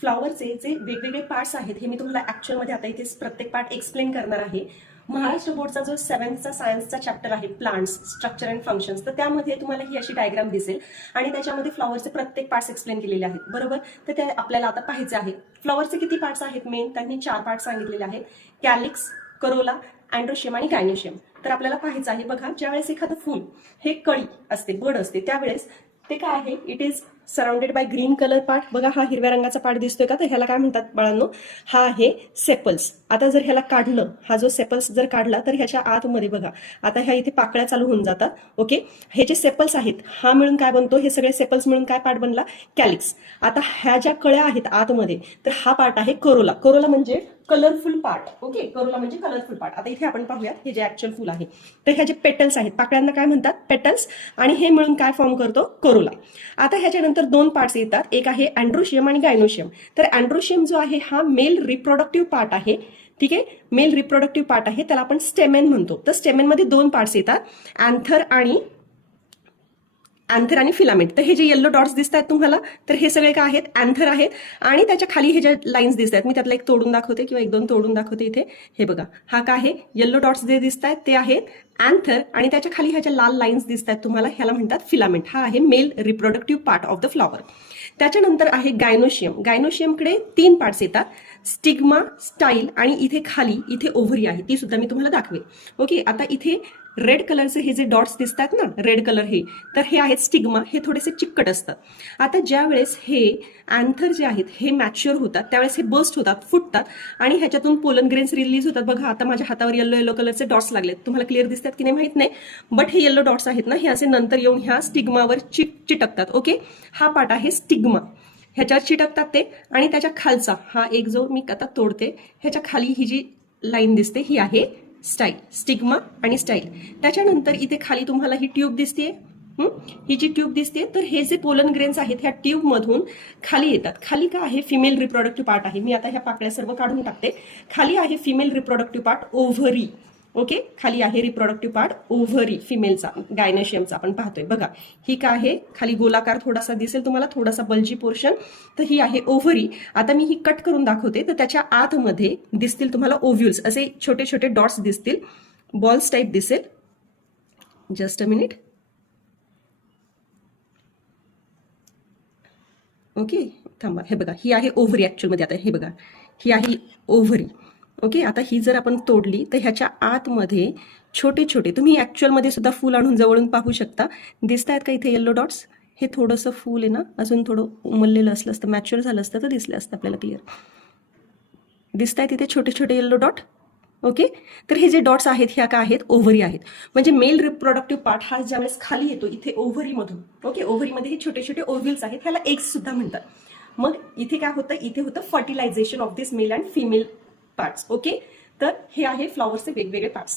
फ्लॉवरचे जे वेगवेगळे पार्ट्स आहेत हे मी तुम्हाला ऍक्च्युअलमध्ये आता इथे प्रत्येक पार्ट एक्सप्लेन करणार आहे. महाराष्ट्र बोर्डचा जो 7th सायन्सचा चॅप्टर आहे प्लांट्स स्ट्रक्चर अँड फंक्शन्स, तर त्यामध्ये तुम्हाला ही अशी डायग्राम दिसेल आणि त्याच्यामध्ये फ्लॉवरचे प्रत्येक पार्ट्स एक्सप्लेन केलेले आहेत. बरोबर, तर ते आपल्याला आता पाहायचे आहे. फ्लॉवरचे किती पार्ट्स आहेत? मेन त्यांनी 4 पार्ट सांगितलेले आहेत, कॅलिक्स, करोला, अँड्रोशियम आणि गायनोशियम. तर आपल्याला पाहायचं आहे बघा, ज्यावेळेस एखादं फूल हे कळी असते, बड असते, त्यावेळेस ते काय आहे, it is surrounded by green colour part. बघा हा हिरव्या रंगाचा पार्ट दिसतोय का, तर ह्याला काय म्हणतात बाळांनो, हा आहे सेपल्स. आता जर ह्याला काढलं, हा जो सेपल्स जर काढला तर ह्याच्या आतमध्ये बघा आता ह्या इथे पाकळ्या चालू होऊन जातात. ओके, हे जे सेपल्स आहेत हा मिळून काय बनतो, हे सगळे सेपल्स मिळून काय पार्ट बनला, कॅलिक्स. आता ह्या ज्या कळ्या आहेत आतमध्ये, तर हा पार्ट आहे करोला. करोला म्हणजे कलरफुल पार्ट. ओके, करोला म्हणजे कलरफुल पार्ट. आता इथे आपण पाहूयात हे जे ऍक्च्युअल फुल आहे, तर ह्या जे पेटल्स आहेत, पाकळ्यांना काय म्हणतात, पेटल्स, आणि हे मिळून काय फॉर्म करतो, करोला. आता ह्याच्यानंतर 2 पार्ट्स येतात, एक आहे अँड्रोशियम आणि गायनोशियम. तर अँड्रोशियम जो आहे हा मेल रिप्रोडक्टिव्ह पार्ट आहे. ठीक आहे, मेल रिप्रोडक्टिव्ह पार्ट आहे, त्याला आपण स्टेमेन म्हणतो. तर स्टेमेनमध्ये 2 पार्ट्स येतात, अँथर आणि फिलामेंट. तर हे जे येल्लो डॉट्स दिसत आहेत तुम्हाला, तर हे सगळे काय आहेत, अँथर आहेत. आणि त्याच्या खाली हे ज्या लाईन्स दिसत आहेत, मी त्यातला एक तोडून दाखवते किंवा 1-2 तोडून दाखवते. इथे हे बघा, हा काय आहे, येल्लो डॉट्स जे दिसत आहेत ते आहेत अँथर, आणि त्याच्या खाली ह्याच्या लाल लाईन्स दिसत आहेत तुम्हाला, ह्याला म्हणतात फिलामेंट. हा आहे male reproductive part of the flower. त्याच्यानंतर आहे गायनोशियम. गायनोशियमकडे 3 पार्ट्स येतात, स्टिग्मा, स्टाईल, आणि इथे खाली इथे ओव्हरी आहे, ती सुद्धा मी तुम्हाला दाखवेन. ओके, आता इथे रेड कलरचे हे जे डॉट्स दिसतात ना, रेड कलर हे, तर हे आहेत स्टिग्मा. हे थोडेसे चिकट असतात. आता ज्या वेळेस हे अँथर जे आहेत हे मॅच्युअर होतात, त्यावेळेस हे बस्ट होतात, फुटतात, आणि ह्याच्यातून पोलन ग्रेन्स रिलीज होतात. बघा आता माझ्या हातावर येलो कलरचे डॉट्स लागलेत, तुम्हाला क्लिअर दिसतात की नाही माहित नाही, बट हे येलो डॉट्स आहेत ना, हे असे नंतर येऊन ह्या स्टिग्मावर चिटकतात. ओके, हा पार्ट आहे स्टिग्मा, ह्याच्यावर चिटकतात ते. आणि त्याच्या खालचा हा एक जो मी आता तोडते, ह्याच्या खाली ही जी लाईन दिसते ही आहे स्टाईल, स्टिग्मा आणि स्टाईल. त्याच्यानंतर इथे खाली तुम्हाला ही ट्यूब दिसते, ही जी ट्यूब दिसते, तर हे जे पोलन ग्रेन्स आहेत ह्या ट्यूब मधून खाली येतात. खाली काय आहे, फिमेल रिप्रोडक्टिव्ह पार्ट आहे. मी आता ह्या पाकळ्या सर्व काढून टाकते. खाली आहे female reproductive part, ovary. Okay, खाली आहे रिप्रोडक्टिव्ह पार्ट ओव्हरी फिमेलचा, गायनोशियमचा आपण पाहतोय. बघा ही काय आहे, खाली गोलाकार थोडासा दिसेल तुम्हाला, थोडासा बल्जी पोर्शन, तर ही आहे ओव्हरी. आता मी ही कट करून दाखवते, तर त्याच्या आतमध्ये दिसतील तुम्हाला ओव्ह्यूल्स, असे छोटे छोटे डॉट्स दिसतील, बॉल्स टाईप दिसेल. Just a minute. ओके, थांबा, हे बघा ही आहे ओव्हरी ऍक्च्युअलमध्ये. आता हे बघा ही आहे ओव्हरी. ओके, आता ही जर आपण तोडली तर ह्याच्या आतमध्ये छोटे छोटे, तुम्ही ऍक्च्युअलमध्ये सुद्धा फूल आणून जवळून पाहू शकता, दिसत आहेत का इथे येल्लो डॉट्स. हे थोडंसं फूल आहे ना, अजून थोडं उमललेलं असलं असतं, मॅच्युअर झालं असतं तर दिसलं असतं आपल्याला क्लिअर. दिसत आहेत इथे छोटे छोटे येल्लो डॉट. ओके, तर हे जे डॉट्स आहेत ह्या काय आहेत, ओव्हरी आहेत. म्हणजे मेल रिप्रोडक्टिव्ह पार्ट हा ज्यावेळेस खाली येतो इथे ओव्हरीमधून, ओके, ओव्हरीमध्ये हे छोटे छोटे ओव्ह्यूल्स आहेत, ह्याला एग्स सुद्धा म्हणतात. मग इथे काय होतं, इथे होतं fertilisation of this male and female parts. Okay, तर हे आहे फ्लॉवरचे वेगवेगळे पार्ट्स.